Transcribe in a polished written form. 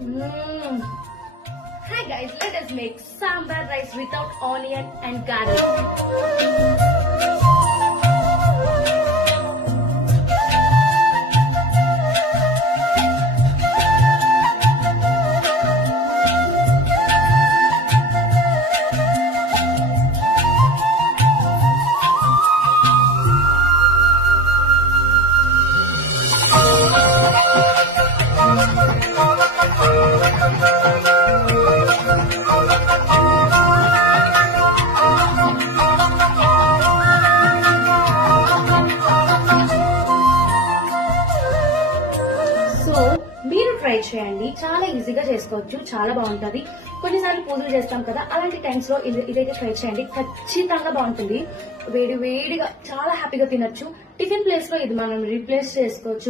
Mm. Hi guys, let us make sambar rice without onion and garlic. So మీరు try చేయండి, చాలా ఈజీగా చేసుకోవచ్చు, చాలా బాగుంటది. కొన్నిసార్లు పూజలు చేస్తాం కదా, అలాంటి టైమ్స్ లో ఇదైతే ట్రై చేయండి, ఖచ్చితంగా బాగుంటుంది. వేడి వేడిగా చాలా హ్యాపీగా తినొచ్చు. టిఫిన్ ప్లేస్ లో ఇది మనం రీప్లేస్ చేసుకోవచ్చు.